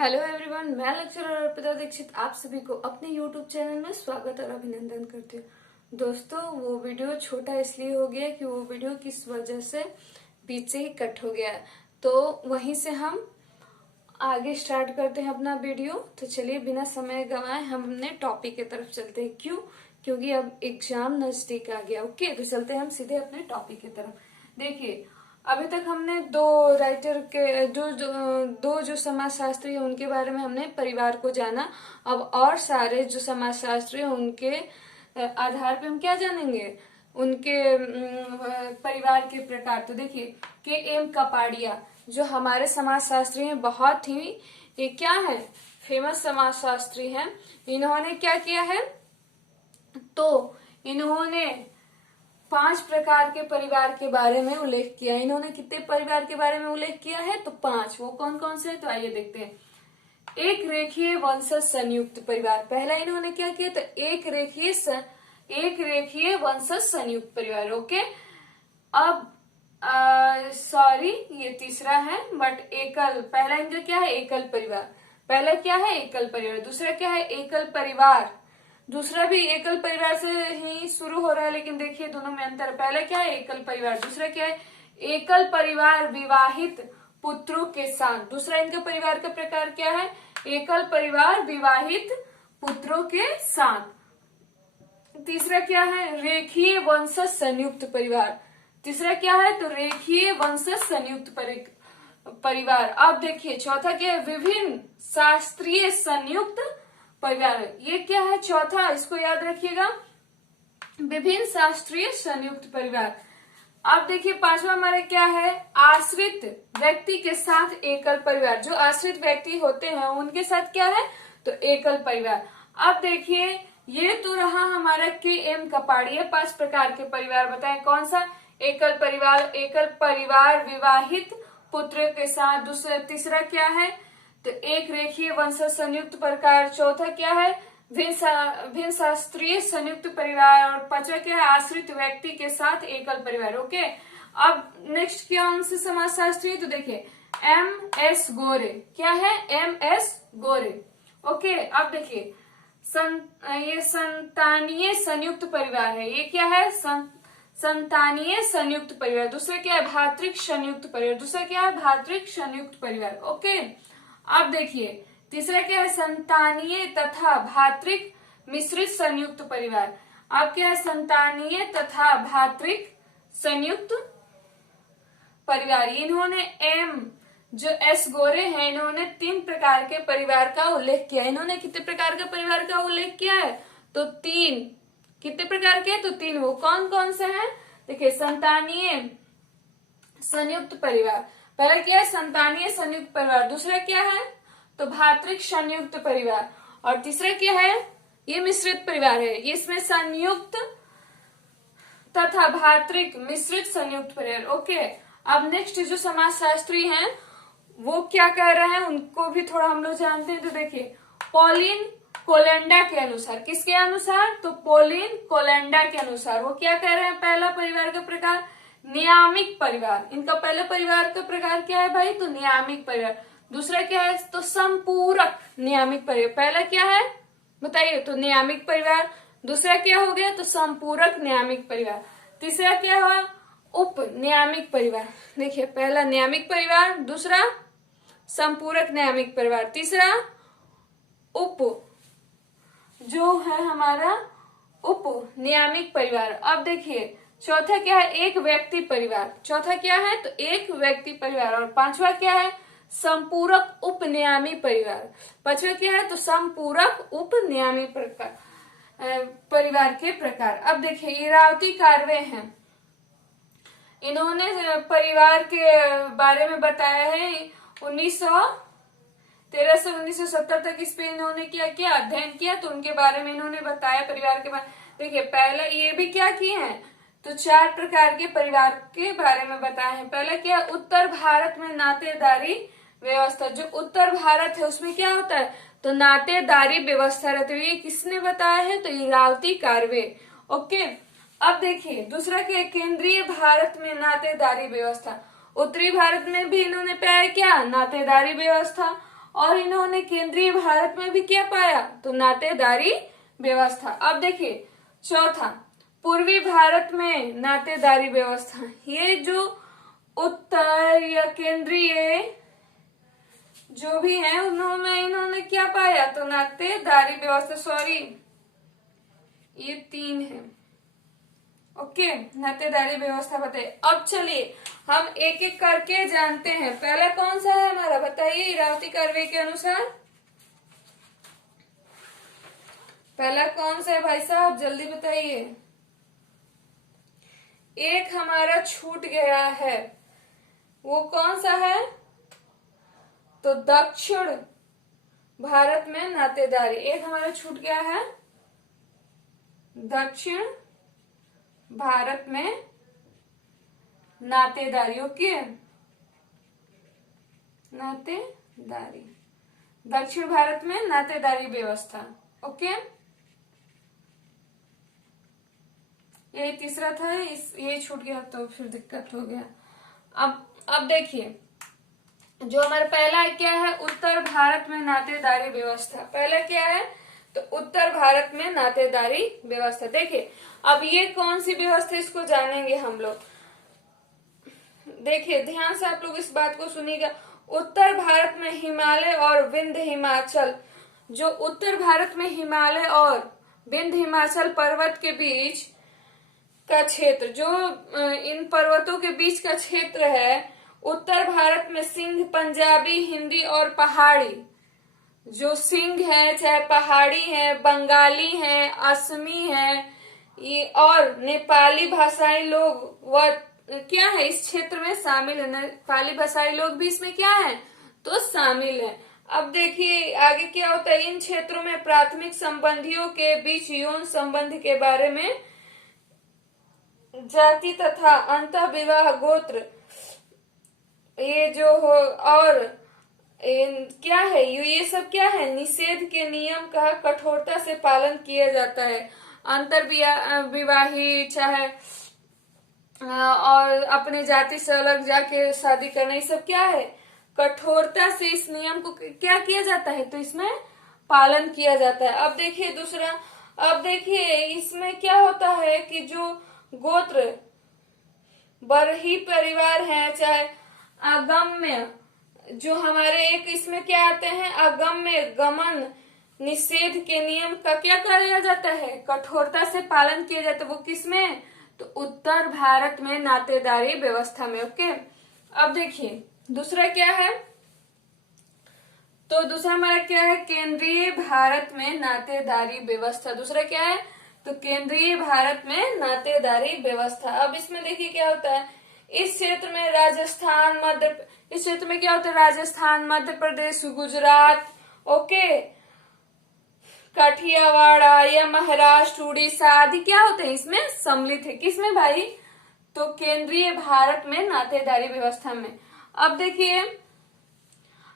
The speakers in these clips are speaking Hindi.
हेलो एवरीवन, मैं लेक्चरर अर्पिता दीक्षित आप सभी को अपने यूट्यूब चैनल में स्वागत और अभिनंदन करती हूँ। दोस्तों, वो वीडियो छोटा इसलिए हो गया कि वो वीडियो किस वजह से बीच से ही कट हो गया, तो वहीं से हम आगे स्टार्ट करते हैं अपना वीडियो। तो चलिए बिना समय गंवाए हम अपने टॉपिक की तरफ चलते हैं। क्योंकि अब एग्जाम नजदीक आ गया। ओके, तो चलते हैं हम सीधे अपने टॉपिक की तरफ। देखिए, अभी तक हमने दो राइटर के जो समाजशास्त्री है उनके बारे में हमने परिवार को जाना। अब और सारे जो समाजशास्त्री है उनके आधार पे हम क्या जानेंगे, उनके परिवार के प्रकार। तो देखिए, के एम कपाड़िया जो हमारे समाजशास्त्री हैं, बहुत ही ये क्या है, फेमस समाजशास्त्री हैं। इन्होंने क्या किया है, तो इन्होंने 5 प्रकार के परिवार के बारे में उल्लेख किया। इन्होंने कितने परिवार के बारे में उल्लेख किया है, तो 5। वो कौन कौन से हैं, तो आइए देखते हैं। एक रेखीय वंशज संयुक्त परिवार, पहला इन्होंने क्या किया, तो एक रेखीय वंशज संयुक्त परिवार। ओके, अब सॉरी ये तीसरा है, बट एकल, पहला इनका क्या है, एकल परिवार। पहला क्या है, एकल परिवार। दूसरा क्या है, एकल परिवार। दूसरा भी एकल परिवार से ही शुरू हो रहा है, लेकिन देखिए दोनों में अंतर। पहला क्या है, एकल परिवार। दूसरा क्या है, एकल परिवार विवाहित पुत्रों के साथ। दूसरा इनका परिवार का प्रकार क्या है, एकल परिवार विवाहित पुत्रों के साथ। तीसरा क्या है, रेखीय वंशज संयुक्त परिवार। तीसरा क्या है, तो रेखीय वंशज संयुक्त परिवार। अब देखिए चौथा क्या है, विभिन्न शास्त्रीय संयुक्त परिवार। ये क्या है, चौथा, इसको याद रखिएगा, विभिन्न शास्त्रीय संयुक्त परिवार। अब देखिए पांचवा हमारा क्या है, आश्रित व्यक्ति के साथ एकल परिवार। जो आश्रित व्यक्ति होते हैं उनके साथ क्या है, तो एकल परिवार। अब देखिए, ये तो रहा हमारा के एम कपाड़िया 5 प्रकार के परिवार बताए। कौन सा, एकल परिवार विवाहित पुत्र के साथ। दूसरा, तीसरा क्या है, तो एक रेखीय वंशज संयुक्त प्रकार। चौथा क्या है, भिन्न शास्त्रीय संयुक्त परिवार। और पांचवा क्या है, आश्रित व्यक्ति के साथ एकल परिवार। ओके, अब नेक्स्ट क्या उनसे समाजशास्त्री, तो देखिए एम एस गोरे। क्या है, एम एस गोरे। ओके, अब देखिए ये संतानीय संयुक्त परिवार है। ये क्या है, संतानीय संयुक्त परिवार। दूसरा क्या है, भातृक संयुक्त परिवार। दूसरा क्या है, भातृक संयुक्त परिवार। ओके, अब देखिए तीसरा क्या है, संतानीय तथा भातृक मिश्रित संयुक्त परिवार। अब क्या है, संतानीय तथा भातृक संयुक्त परिवार। इन्होंने जो एस गोरे हैं, इन्होंने 3 प्रकार के परिवार का उल्लेख किया। इन्होंने कितने प्रकार के परिवार का उल्लेख किया है, तो 3। कितने प्रकार के, तो 3। वो कौन कौन से हैं, देखिए संतानीय संयुक्त परिवार। पहला क्या है, संतानीय संयुक्त परिवार। दूसरा क्या है, तो भातृक संयुक्त परिवार। और तीसरा क्या है, ये मिश्रित परिवार है। इसमें संयुक्त तथा भातृक मिश्रित संयुक्त परिवार। ओके, अब नेक्स्ट जो समाजशास्त्री हैं वो क्या कह रहे हैं, उनको भी थोड़ा हम लोग जानते हैं। तो देखिए पॉलिन कोलेंडा के अनुसार, किसके अनुसार, तो पॉलिन कोलेंडा के अनुसार वो क्या कह रहे हैं, पहला परिवार का प्रकार नियामिक परिवार। इनका पहला परिवार का प्रकार क्या है भाई, तो नियामिक परिवार। दूसरा क्या है, तो संपूरक नियामिक परिवार। पहला क्या है बताइए, तो नियामिक परिवार। दूसरा क्या हो गया, तो संपूरक नियामिक परिवार। तीसरा क्या हुआ, उप नियामिक परिवार। देखिए पहला नियामिक परिवार, दूसरा संपूरक नियामिक परिवार, तीसरा उप जो है हमारा उप नियामिक परिवार। अब देखिए चौथा क्या है, एक व्यक्ति परिवार। चौथा क्या है, तो एक व्यक्ति परिवार। और पांचवा क्या है, संपूरक उपनियामी परिवार। पांचवा क्या है, तो संपूरक उपनियामी परिवार के प्रकार। अब देखिए इरावती कार्वे हैं, इन्होंने परिवार के बारे में बताया है। 1913 से 1970 तक इस पे इन्होंने क्या किया, अध्ययन किया। तो उनके बारे में इन्होंने बताया परिवार के बारे। देखिए पहले ये भी क्या किए हैं, तो 4 प्रकार के परिवार के बारे में बताए हैं। पहले क्या, उत्तर भारत में नातेदारी व्यवस्था। जो उत्तर भारत है उसमें क्या होता है, तो नातेदारी व्यवस्था रहती है। ये किसने बताया है, तो इरावती कार्वे। ओके, अब देखिए दूसरा क्या, केंद्रीय भारत में नातेदारी व्यवस्था। उत्तरी भारत में भी इन्होंने पाया क्या, नातेदारी व्यवस्था। और इन्होंने केंद्रीय भारत में भी क्या पाया, तो नातेदारी व्यवस्था। अब देखिए चौथा, पूर्वी भारत में नातेदारी व्यवस्था। ये जो उत्तर या केंद्रीय जो भी है इन्होंने क्या पाया, तो नातेदारी व्यवस्था। सॉरी ये 3 है। ओके, नातेदारी व्यवस्था बताइए। अब चलिए हम एक एक करके जानते हैं। पहला कौन सा है हमारा, बताइए इरावती कर्वे के अनुसार पहला कौन सा है भाई साहब, जल्दी बताइए। एक हमारा छूट गया है, वो कौन सा है, तो दक्षिण भारत में नातेदारी। एक हमारा छूट गया है, दक्षिण भारत में नातेदारी। ओके, नातेदारी, दक्षिण भारत में नातेदारी व्यवस्था। ओके, यही तीसरा था, ये छूट गया तो फिर दिक्कत हो गया। अब देखिए जो हमारा पहला है क्या है, उत्तर भारत में नातेदारी व्यवस्था। पहला क्या है, तो उत्तर भारत में नातेदारी व्यवस्था। देखिए अब ये कौन सी व्यवस्था, इसको जानेंगे हम लोग। देखिए ध्यान से आप लोग इस बात को सुनिएगा। उत्तर भारत में हिमालय और विंध्य हिमाचल, जो उत्तर भारत में हिमालय और विंध्य हिमाचल पर्वत के बीच का क्षेत्र, जो इन पर्वतों के बीच का क्षेत्र है, उत्तर भारत में सिंध, पंजाबी, हिंदी और पहाड़ी, जो सिंह है, चाहे पहाड़ी है, बंगाली है, असमी है और नेपाली भाषाई लोग वह क्या है इस क्षेत्र में शामिल है। नेपाली भाषाई लोग भी इसमें क्या है, तो शामिल है। अब देखिए आगे क्या होता है, इन क्षेत्रों में प्राथमिक संबंधियों के बीच यौन संबंध के बारे में जाति तथा अंतः विवाह, गोत्र, ये जो हो और क्या है, ये सब क्या है, निषेध के नियम का कठोरता से पालन किया जाता है। अंतर विवाही चाहे और अपने जाति से अलग जाके शादी करना, ये सब क्या है, कठोरता से इस नियम को क्या किया जाता है, तो इसमें पालन किया जाता है। अब देखिए दूसरा, अब देखिए इसमें क्या होता है कि जो गोत्र बरही परिवार है, चाहे अगम्य, जो हमारे एक इसमें क्या आते हैं, अगम्य गमन निषेध के नियम का क्या किया जाता है, कठोरता से पालन किया जाता है। वो किसमें, तो उत्तर भारत में नातेदारी व्यवस्था में। ओके, अब देखिए दूसरा क्या है, तो दूसरा हमारा क्या है, केंद्रीय भारत में नातेदारी व्यवस्था। दूसरा क्या है, तो केंद्रीय भारत में नातेदारी व्यवस्था। अब इसमें देखिए क्या होता है, इस क्षेत्र में राजस्थान, इस क्षेत्र में क्या होता है, राजस्थान, मध्य प्रदेश, गुजरात, ओके, काठियावाड़ या महाराष्ट्र, उड़ीसा आदि क्या होते हैं इसमें सम्मिलित है। किसमें भाई, तो केंद्रीय भारत में नातेदारी व्यवस्था में। अब देखिए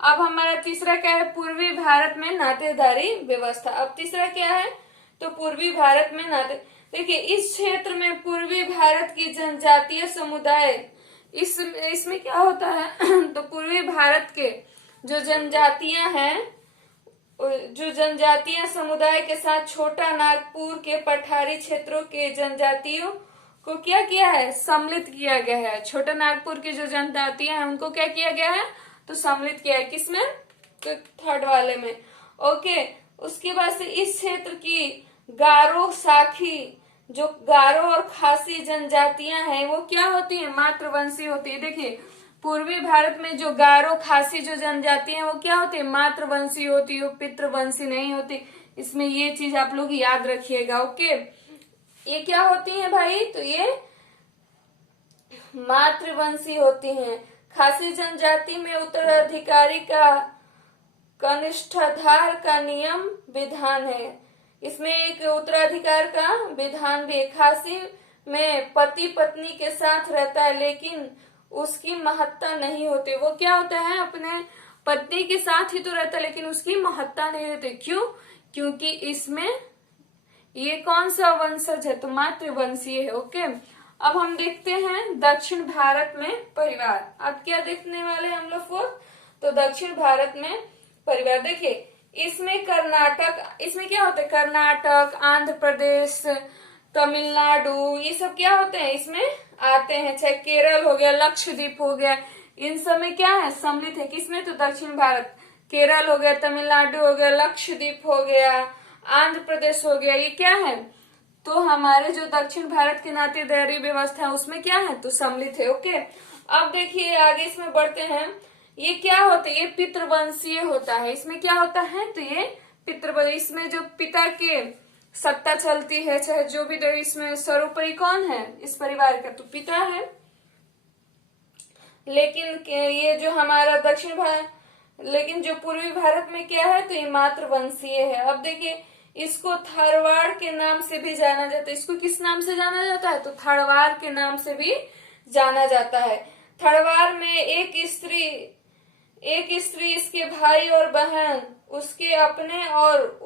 अब हमारा तीसरा क्या है, पूर्वी भारत में नातेदारी व्यवस्था। अब तीसरा क्या है, तो पूर्वी भारत में देखिए इस क्षेत्र में पूर्वी भारत की जनजातीय समुदाय, इसमें क्या होता है तो पूर्वी भारत के जो जनजातियां हैं, जो जनजातीय समुदाय के साथ छोटा नागपुर के पठारी क्षेत्रों के जनजातियों को क्या किया है, सम्मिलित किया गया है। छोटा नागपुर की जो जनजातियां हैं उनको क्या किया गया है, तो सम्मिलित किया है। किसमें, तो थर्ड वाले में। ओके, उसके बाद से इस क्षेत्र की गारो, साखी, जो गारो और खासी जनजातियां हैं वो क्या होती है, मातृवंशी होती है। देखिए पूर्वी भारत में जो गारो, खासी जो जनजातियां हैं वो क्या होती है, मातृवंशी होती है, पितृवंशी नहीं होती। इसमें ये चीज आप लोग याद रखिएगा। ओके, ये क्या होती है भाई, तो ये मातृवंशी होती हैं। खासी जनजाति में उत्तराधिकारी का कनिष्ठाधार का नियम विधान है। इसमें एक उत्तराधिकार का विधान भी है। खासी में पति पत्नी के साथ रहता है लेकिन उसकी महत्ता नहीं होती। वो क्या होता है, अपने पत्नी के साथ ही तो रहता है लेकिन उसकी महत्ता नहीं रहती। क्यों, क्योंकि इसमें ये कौन सा वंशज है, तो मातृवंशीय है। ओके, अब हम देखते हैं दक्षिण भारत में परिवार। अब क्या देखने वाले हम लोग, तो दक्षिण भारत में परिवार। देखिए इसमें कर्नाटक, इसमें क्या होता है, कर्नाटक, आंध्र प्रदेश, तमिलनाडु, ये सब क्या होते हैं, इसमें आते हैं। चाहे केरल हो गया, लक्षद्वीप हो गया, इन सब में क्या है, सम्मिलित है। किसमें, तो दक्षिण भारत, केरल हो गया, तमिलनाडु हो गया, लक्षद्वीप हो गया, आंध्र प्रदेश हो गया, ये क्या है, तो हमारे जो दक्षिण भारत की नातेदारी व्यवस्था है उसमें क्या है, तो सम्मिलित है। ओके, अब देखिए आगे इसमें बढ़ते हैं। ये क्या होता है, ये पितृवंशीय होता है। इसमें क्या होता है, तो ये पितृवंश, इसमें जो पिता के सत्ता चलती है, चाहे जो भी, इसमें सर्वोपरि कौन है इस परिवार का, तो पिता है। लेकिन ये जो हमारा दक्षिण भारत, लेकिन जो पूर्वी भारत में क्या है, तो ये मातृवंशीय है। अब देखिए इसको थारवाड़ के नाम से भी जाना जाता है। इसको किस नाम से जाना जाता है, तो थारवाड़ के नाम से भी जाना जाता है। थारवाड़ में एक स्त्री, इसके भाई और बहन, उसके अपने और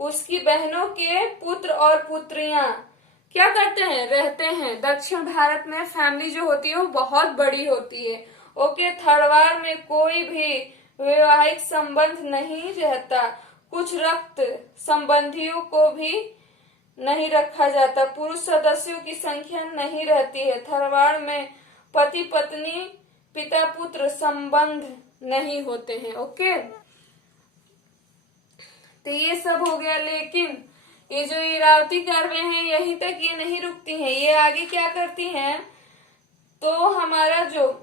उसकी बहनों के पुत्र और पुत्रियां क्या करते हैं, रहते हैं। दक्षिण भारत में फैमिली जो होती है वो बहुत बड़ी होती है। ओके, थारवाड़ में कोई भी वैवाहिक संबंध नहीं रहता। कुछ रक्त संबंधियों को भी नहीं रखा जाता। पुरुष सदस्यों की संख्या नहीं रहती है। थारवाड़ में पति पत्नी, पिता पुत्र संबंध नहीं होते हैं। ओके, तो ये सब हो गया। लेकिन ये जो इरावती कार्य हैं यहीं तक ये नहीं रुकती हैं, ये आगे क्या करती हैं, तो हमारा जो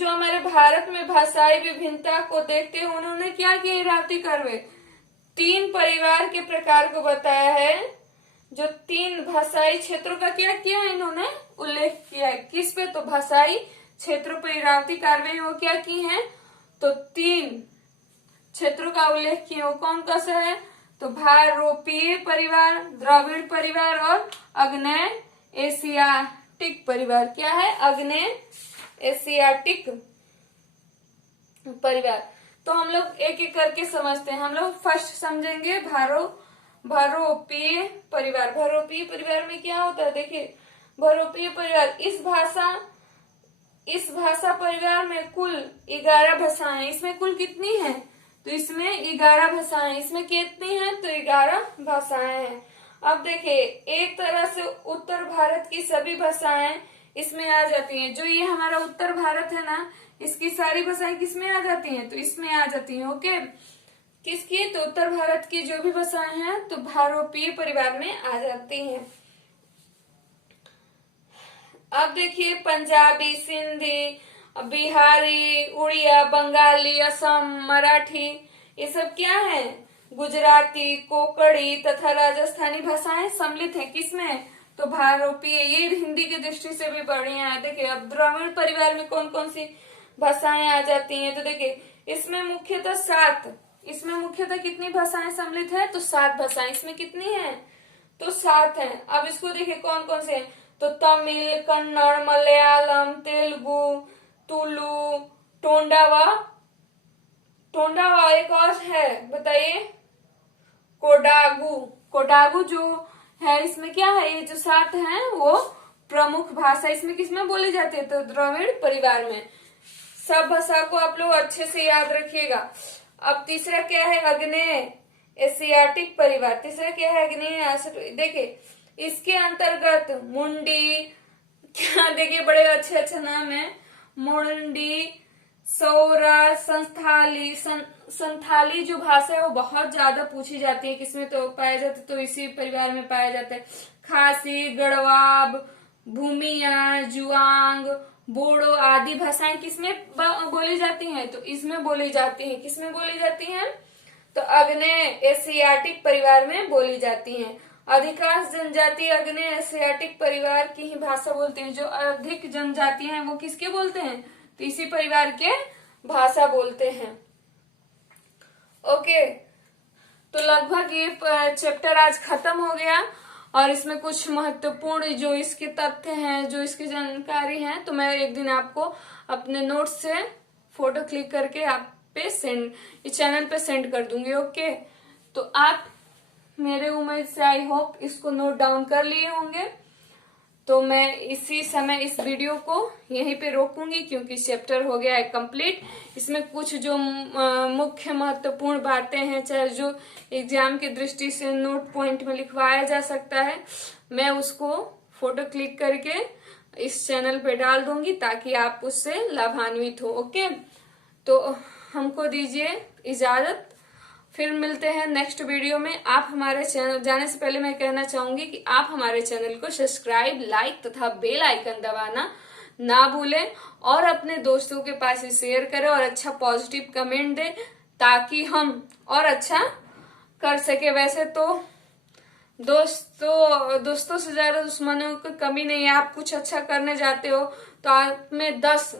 हमारे भारत में भाषाई विभिन्नता को देखते हुए उन्होंने क्या किया, इरावती कार्य 3 परिवार के प्रकार को बताया है। जो 3 भाषाई क्षेत्रों का क्या किया है, इन्होंने उल्लेख किया है। किस पे, तो भाषाई क्षेत्रों पर इरावती कार्य वो क्या की है, तो 3 क्षेत्रों का उल्लेख किया। वो कौन कौन सा है, तो भारोपीय परिवार, द्रविड़ परिवार और आग्नेय एशियाटिक परिवार। क्या है, आग्नेय एशियाटिक परिवार। तो हम लोग एक एक करके समझते हैं। हम लोग फर्स्ट समझेंगे भारोपीय परिवार। भारोपीय परिवार में क्या होता है, देखिए भारोपीय परिवार, इस भाषा परिवार में कुल 11 भाषाएं। इसमें कुल कितनी है, तो इसमें 11 भाषाएं। इसमें कितनी है, तो 11 भाषाएं हैं। अब देखिए एक तरह से उत्तर भारत की सभी भाषाएं इसमें आ जाती हैं। जो ये हमारा उत्तर भारत है ना, इसकी सारी भाषाएं किसमें आ जाती हैं, तो इसमें आ जाती हैं। ओके, किसकी, तो उत्तर भारत की जो भी भाषाएं हैं तो भारोपीय परिवार में आ जाती हैं। अब देखिए पंजाबी, सिंधी, बिहारी, उड़िया, बंगाली, असम, मराठी, ये सब क्या है, गुजराती, कोंकणी तथा राजस्थानी भाषाएं सम्मिलित हैं। किसमें, तो भारोपीय। ये हिंदी की दृष्टि से भी बढ़िया है। देखिए अब द्रविड़ परिवार में कौन कौन सी भाषाएं आ जाती हैं, तो देखिए इसमें मुख्यतः 7, इसमें मुख्यतः कितनी भाषाएं सम्मिलित है, तो 7 भाषाएं। इसमें कितनी है, तो 7 है। अब इसको देखिए कौन कौन से हैं, तो तमिल, कन्नड़, मलयालम, तेलुगु, तुलु, टोंडावा एक और है, बताइए, कोडागू जो है, इसमें क्या है, ये जो 7 हैं वो प्रमुख भाषा इसमें किसमें बोली जाती है, तो द्रविड़ परिवार में। सब भाषा को आप लोग अच्छे से याद रखिएगा। अब तीसरा क्या है, आग्नेय एशियाटिक परिवार। तीसरा क्या है, आग्नेय। देखिए इसके अंतर्गत मुंडी, क्या देखिए बड़े अच्छे अच्छे नाम है, मुंडी, सौरा, संथाली जो भाषा है वो बहुत ज्यादा पूछी जाती है। किसमें तो पाया जाता है, तो इसी परिवार में पाया जाता है। खासी, गढ़वाब, भूमिया, जुआंग, बोडो आदि भाषाएं किसमें बोली जाती हैं, तो इसमें बोली जाती हैं। किसमें बोली जाती हैं, तो आग्नेय एशियाटिक परिवार में बोली जाती हैं। अधिकांश जनजाति आग्नेय एशियाटिक परिवार की ही भाषा बोलते हैं। जो अधिक जनजाति हैं वो किसके बोलते हैं, तो इसी परिवार के भाषा बोलते हैं। ओके, तो लगभग ये चैप्टर आज खत्म हो गया और इसमें कुछ महत्वपूर्ण जो इसके तथ्य हैं, जो इसकी जानकारी है, तो मैं एक दिन आपको अपने नोट्स से फोटो क्लिक करके आप पे सेंड, इस चैनल पे सेंड कर दूंगी। ओके, तो आप मेरे उम्मीद से आई होप इसको नोट डाउन कर लिए होंगे। तो मैं इसी समय इस वीडियो को यहीं पे रोकूंगी, क्योंकि चैप्टर हो गया है कंप्लीट। इसमें कुछ जो मुख्य महत्वपूर्ण बातें हैं, चाहे जो एग्जाम की दृष्टि से नोट पॉइंट में लिखवाया जा सकता है, मैं उसको फोटो क्लिक करके इस चैनल पे डाल दूंगी ताकि आप उससे लाभान्वित हो। ओके, तो हमको दीजिए इजाजत, फिर मिलते हैं नेक्स्ट वीडियो में। आप हमारे चैनल जाने से पहले मैं कहना चाहूंगी कि आप हमारे चैनल को सब्सक्राइब, लाइक तथा बेल आइकन दबाना ना भूलें और अपने दोस्तों के पास शेयर करें और अच्छा पॉजिटिव कमेंट दें ताकि हम और अच्छा कर सके। वैसे तो दोस्तों से ज्यादा दुश्मनों की कमी नहीं है। आप कुछ अच्छा करने जाते हो तो आप में 10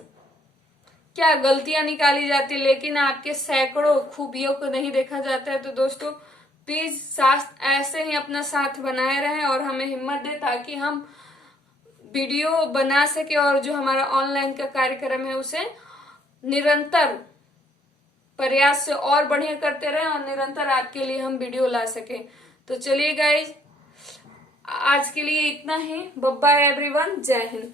क्या गलतियां निकाली जाती, लेकिन आपके सैकड़ों खूबियों को नहीं देखा जाता है। तो दोस्तों प्लीज साथ ऐसे ही अपना साथ बनाए रहें और हमें हिम्मत दे ताकि हम वीडियो बना सके और जो हमारा ऑनलाइन का कार्यक्रम है उसे निरंतर प्रयास से और बढ़िया करते रहें और निरंतर आपके लिए हम वीडियो ला सके। तो चलिए गाइज, आज के लिए इतना ही। बाय बाय एवरीवन, जय हिंद।